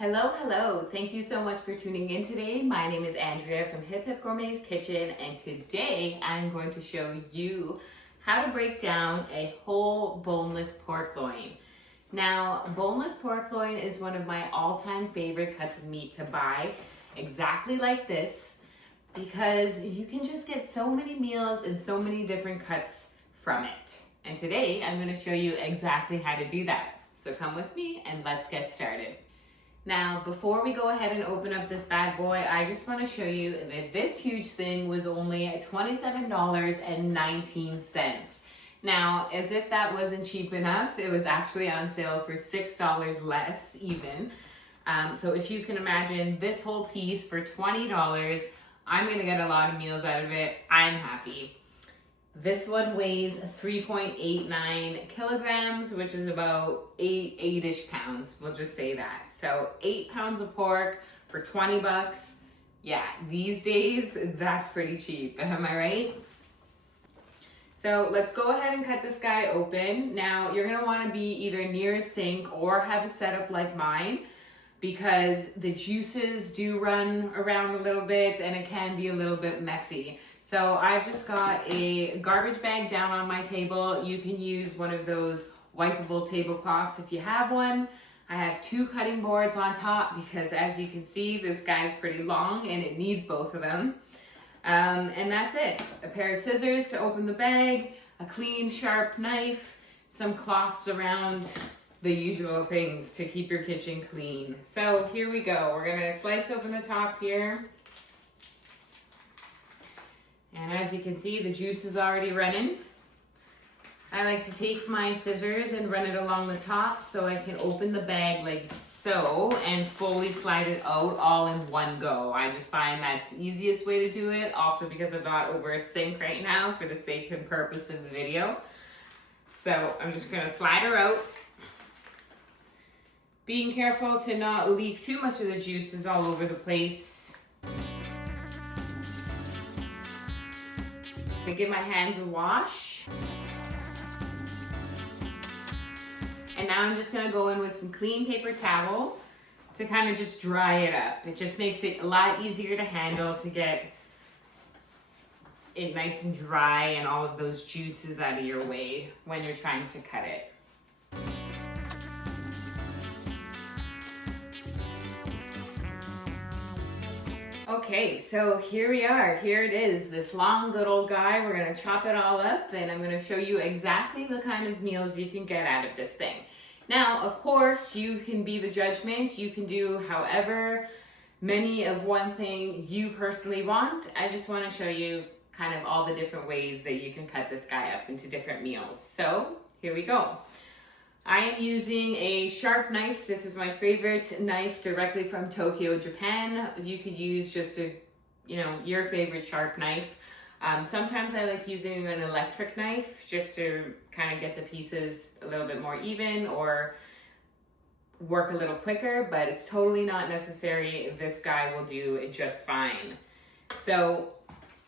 Hello, hello. Thank you so much for tuning in today. My name is Andrea from Hip Hip Gourmet's Kitchen, and today I'm going to show you how to break down a whole boneless pork loin. Now, boneless pork loin is one of my all-time favorite cuts of meat to buy, exactly like this, because you can just get so many meals and so many different cuts from it. And today I'm going to show you exactly how to do that. So come with me and let's get started. Now, before we go ahead and open up this bad boy, I just want to show you that this huge thing was only $27.19. Now, as if that wasn't cheap enough, it was actually on sale for $6 less even. So if you can imagine this whole piece for $20, I'm going to get a lot of meals out of it. I'm happy. This one weighs 3.89 kilograms, which is about eight-ish pounds. We'll just say that. So 8 pounds of pork for 20 bucks. Yeah, these days, that's pretty cheap. Am I right? So let's go ahead and cut this guy open. Now, you're gonna wanna be either near a sink or have a setup like mine, because the juices do run around a little bit and it can be a little bit messy. So I've just got a garbage bag down on my table. You can use one of those wipeable tablecloths if you have one. I have 2 cutting boards on top because, as you can see, this guy's pretty long and it needs both of them. And that's it. A pair of scissors to open the bag, a clean, sharp knife, some cloths around, the usual things to keep your kitchen clean. So here we go. We're gonna slice open the top here. And as you can see, the juice is already running. I like to take my scissors and run it along the top so I can open the bag like so and fully slide it out all in one go. I just find that's the easiest way to do it. Also because I'm not over a sink right now for the sake and purpose of the video. So I'm just gonna slide her out. Being careful to not leak too much of the juices all over the place. I give my hands a wash. And now I'm just gonna go in with some clean paper towel to kind of just dry it up. It just makes it a lot easier to handle, to get it nice and dry and all of those juices out of your way when you're trying to cut it. Okay, so here we are. Here it is, this long, good old guy. We're gonna chop it all up and I'm gonna show you exactly the kind of meals you can get out of this thing. Now, of course, you can be the judgment. You can do however many of one thing you personally want. I just wanna show you kind of all the different ways that you can cut this guy up into different meals. So, here we go. I am using a sharp knife. This is my favorite knife directly from Tokyo, Japan. You could use just your favorite sharp knife. Sometimes I like using an electric knife just to kind of get the pieces a little bit more even or work a little quicker, but it's totally not necessary. This guy will do it just fine. So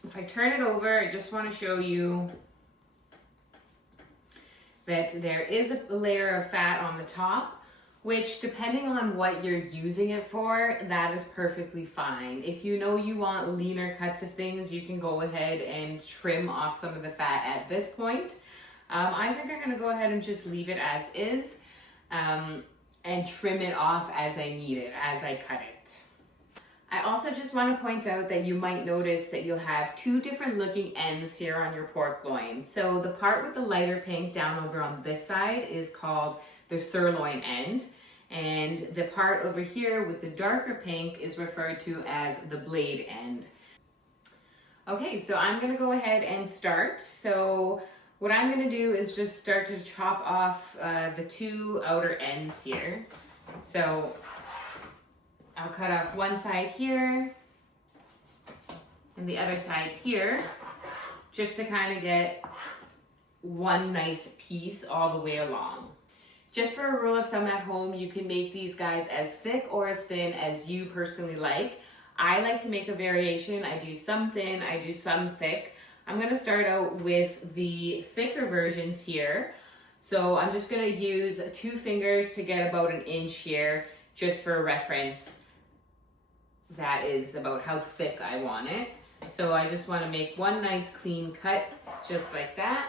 if I turn it over, I just want to show you that there is a layer of fat on the top, which depending on what you're using it for, that is perfectly fine. If you know you want leaner cuts of things, you can go ahead and trim off some of the fat at this point. I think I'm gonna go ahead and just leave it as is and trim it off as I need it, as I cut it. I also just want to point out that you might notice that you'll have 2 different looking ends here on your pork loin. So the part with the lighter pink down over on this side is called the sirloin end. And the part over here with the darker pink is referred to as the blade end. Okay, so I'm going to go ahead and start. So what I'm going to do is just start to chop off the 2 outer ends here. So I'll cut off one side here and the other side here, just to kind of get one nice piece all the way along. Just for a rule of thumb at home, you can make these guys as thick or as thin as you personally like. I like to make a variation. I do some thin, I do some thick. I'm gonna start out with the thicker versions here. So I'm just gonna use 2 fingers to get about 1 inch here. just for reference, that is about how thick I want it. So I just want to make one nice clean cut, just like that.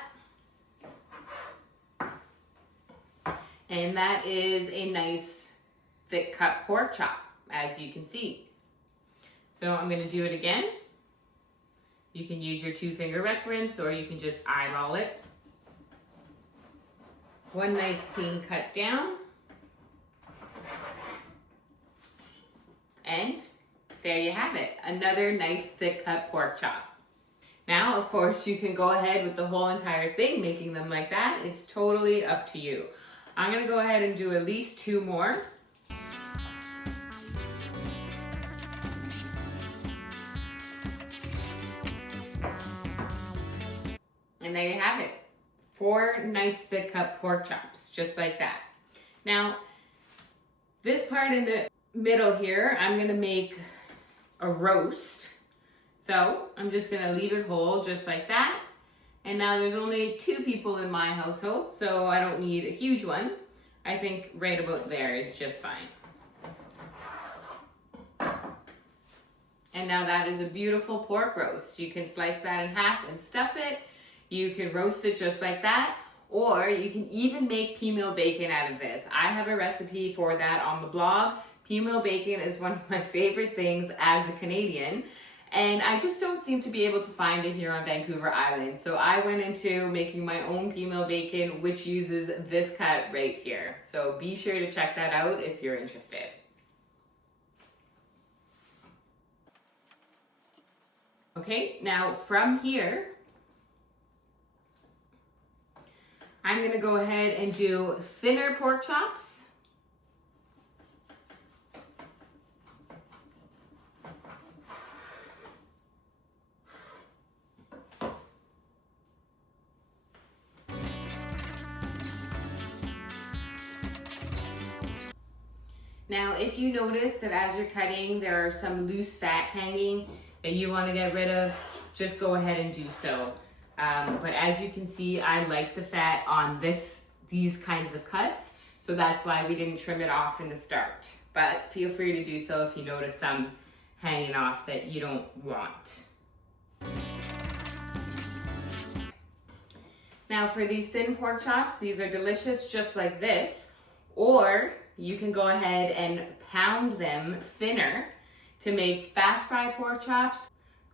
And that is a nice thick cut pork chop, as you can see. So I'm going to do it again. You can use your 2-finger reference, or you can just eyeball it. One nice clean cut down. And there you have it, another nice thick cut pork chop. Now, of course, you can go ahead with the whole entire thing, making them like that. It's totally up to you. I'm gonna go ahead and do at least 2 more. And there you have it. 4 nice thick cut pork chops, just like that. Now, this part in the middle here, I'm gonna make a roast. So I'm just gonna leave it whole, just like that. And now there's only 2 people in my household, so I don't need a huge one. I think right about there is just fine. And now that is a beautiful pork roast. You can slice that in half and stuff it. You can roast it just like that, or you can even make pea meal bacon out of this. I have a recipe for that on the blog. Pea meal bacon is one of my favorite things as a Canadian, and I just don't seem to be able to find it here on Vancouver Island. So I went into making my own pea meal bacon, which uses this cut right here. So be sure to check that out if you're interested. Okay, now from here, I'm gonna go ahead and do thinner pork chops. Now, if you notice that as you're cutting, there are some loose fat hanging that you want to get rid of, just go ahead and do so. But as you can see, I like the fat on these kinds of cuts, so that's why we didn't trim it off in the start. But feel free to do so if you notice some hanging off that you don't want. Now for these thin pork chops, these are delicious just like this, or you can go ahead and pound them thinner to make fast fry pork chops.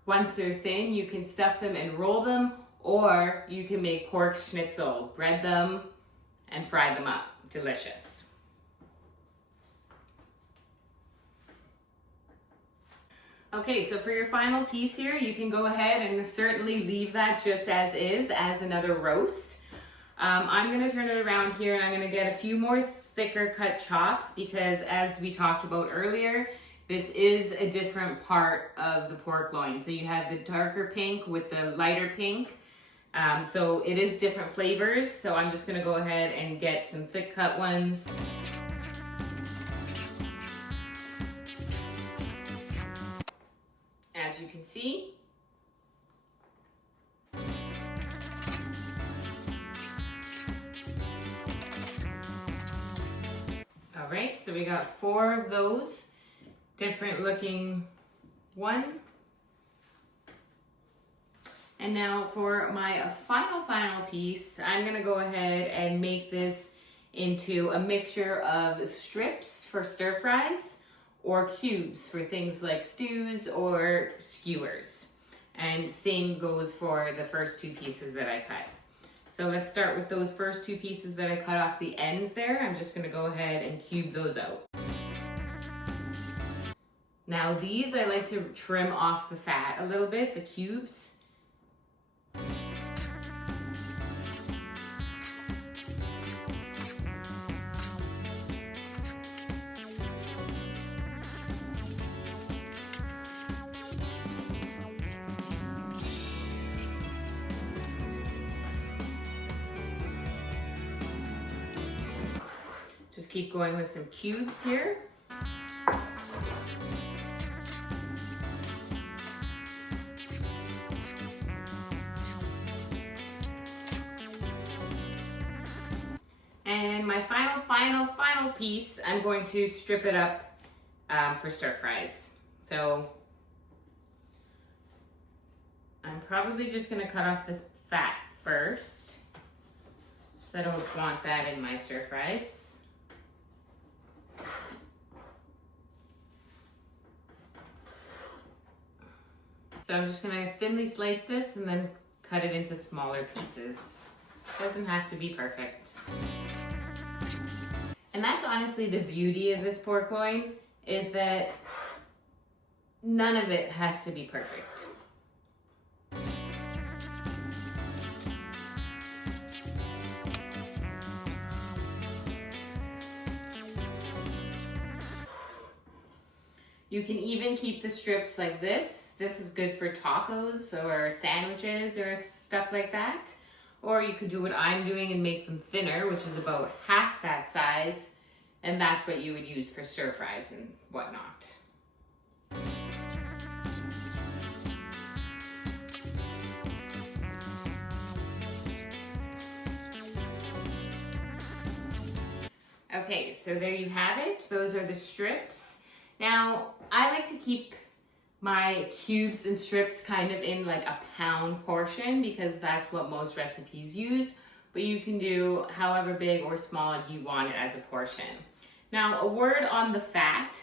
Once they're thin, you can stuff them and roll them, or you can make pork schnitzel, bread them and fry them up. Delicious. Okay, so for your final piece here, you can go ahead and certainly leave that just as is, as another roast. I'm gonna turn it around here and I'm gonna get a few more thicker cut chops because as we talked about earlier, this is a different part of the pork loin. So you have the darker pink with the lighter pink. So it is different flavors. So I'm just gonna go ahead and get some thick cut ones. As you can see. All right, so we got 4 of those different looking one. And now for my final piece, I'm gonna go ahead and make this into a mixture of strips for stir fries or cubes for things like stews or skewers. And same goes for the first 2 pieces that I cut. So let's start with those first 2 pieces that I cut off the ends there. I'm just gonna go ahead and cube those out. Now these, I like to trim off the fat a little bit, the cubes. Just keep going with some cubes here. And my final piece, I'm going to strip it up for stir fries. So I'm probably just gonna cut off this fat first, so I don't want that in my stir fries. So I'm just gonna thinly slice this and then cut it into smaller pieces. Doesn't have to be perfect. And that's honestly the beauty of this pork loin, is that none of it has to be perfect. You can even keep the strips like this. This is good for tacos or sandwiches or stuff like that. Or you could do what I'm doing and make them thinner, which is about half that size. And that's what you would use for stir fries and whatnot. Okay, so there you have it. Those are the strips. Now, I like to keep my cubes and strips kind of in like a pound portion because that's what most recipes use, but you can do however big or small you want it as a portion. Now, a word on the fat.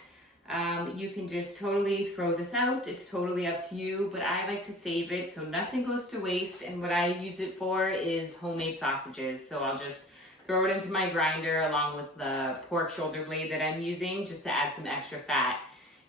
You can just totally throw this out. It's totally up to you, but I like to save it so nothing goes to waste, and what I use it for is homemade sausages. So I'll just throw it into my grinder along with the pork shoulder blade that I'm using just to add some extra fat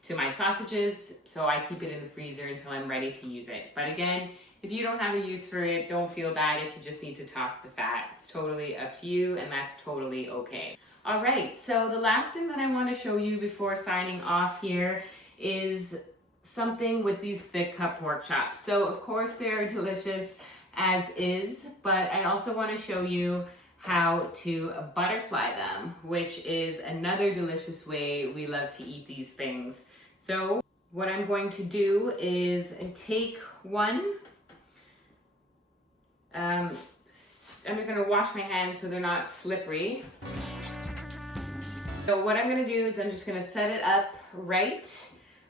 to my sausages. So I keep it in the freezer until I'm ready to use it. But again, if you don't have a use for it, don't feel bad if you just need to toss the fat. It's totally up to you, and that's totally okay. All right, so the last thing that I want to show you before signing off here is something with these thick cut pork chops. So of course they are delicious as is, but I also want to show you how to butterfly them, which is another delicious way we love to eat these things. So what I'm going to do is take one, I'm going to wash my hands so they're not slippery. So what I'm going to do is I'm just going to set it up right.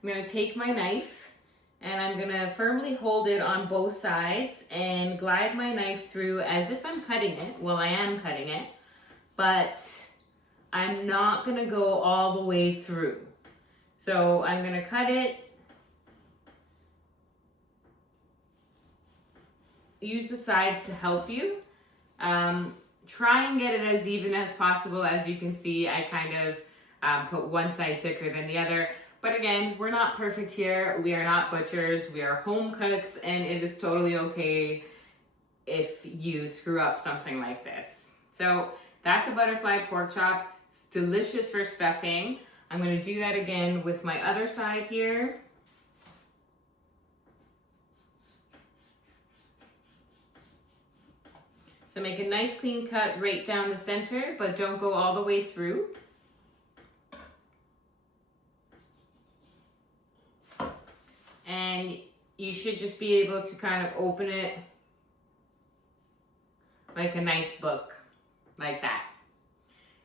I'm going to take my knife and I'm going to firmly hold it on both sides and glide my knife through as if I'm cutting it. Well, I am cutting it, but I'm not going to go all the way through. So I'm going to cut it. Use the sides to help you. Try and get it as even as possible. As you can see, I kind of put one side thicker than the other. But again, we're not perfect here. We are not butchers. We are home cooks, and it is totally okay if you screw up something like this. So that's a butterfly pork chop. It's delicious for stuffing. I'm going to do that again with my other side here. So make a nice clean cut right down the center, but don't go all the way through. And you should just be able to kind of open it like a nice book, like that.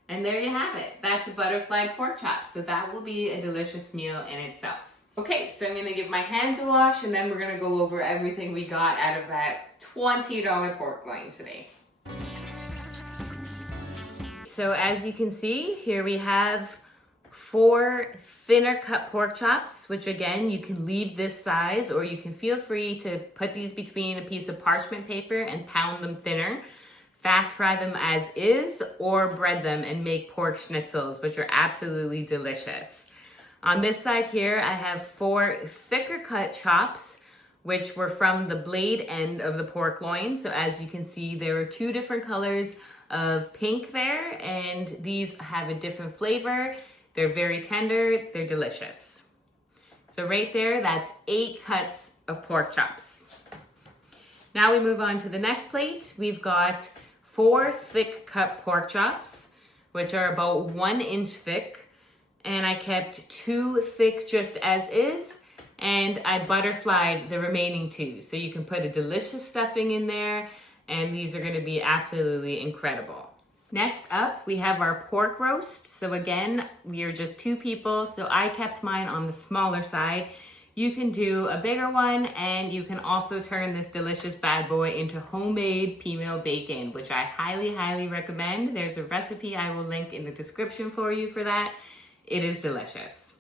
And there you have it. That's a butterfly pork chop. So that will be a delicious meal in itself. Okay, so I'm gonna give my hands a wash and then we're gonna go over everything we got out of that $20 pork loin today. So as you can see, here we have 4 thinner cut pork chops, which again, you can leave this size or you can feel free to put these between a piece of parchment paper and pound them thinner. Fast fry them as is or bread them and make pork schnitzels, which are absolutely delicious. On this side here, I have 4 thicker cut chops, which were from the blade end of the pork loin. So as you can see, there are 2 different colors of pink there, and these have a different flavor. They're very tender, they're delicious. So right there, that's 8 cuts of pork chops. Now we move on to the next plate. We've got 4 thick cut pork chops, which are about 1 inch thick. And I kept 2 thick just as is, and I butterflied the remaining 2. So you can put a delicious stuffing in there, and these are gonna be absolutely incredible. Next up, we have our pork roast. So again, we are just 2 people, so I kept mine on the smaller side. You can do a bigger one, and you can also turn this delicious bad boy into homemade pea meal bacon, which I highly, highly recommend. There's a recipe I will link in the description for you for that. It is delicious.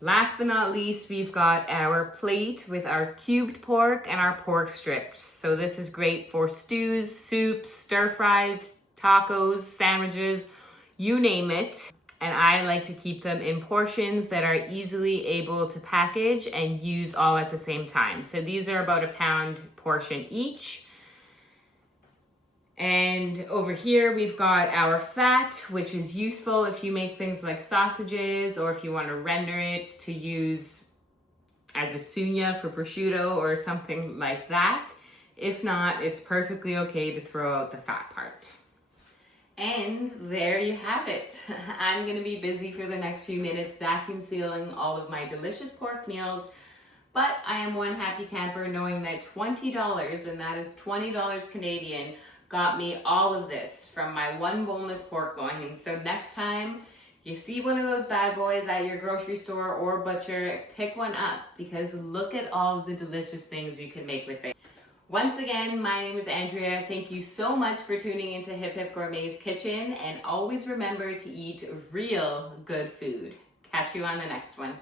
Last but not least, we've got our plate with our cubed pork and our pork strips. So this is great for stews, soups, stir fries, tacos, sandwiches, you name it. And I like to keep them in portions that are easily able to package and use all at the same time. So these are about a pound portion each. And over here we've got our fat, which is useful if you make things like sausages, or if you want to render it to use as a sunya for prosciutto or something like that. If not, it's perfectly okay to throw out the fat part. And there you have it. I'm gonna be busy for the next few minutes vacuum sealing all of my delicious pork meals, but I am one happy camper knowing that $20, and that is $20 Canadian, got me all of this from my one boneless pork loin. So next time you see one of those bad boys at your grocery store or butcher, pick one up, because look at all of the delicious things you can make with it. Once again, my name is Andrea. Thank you so much for tuning into Hip Hip Gourmet's kitchen, and always remember to eat real good food. Catch you on the next one.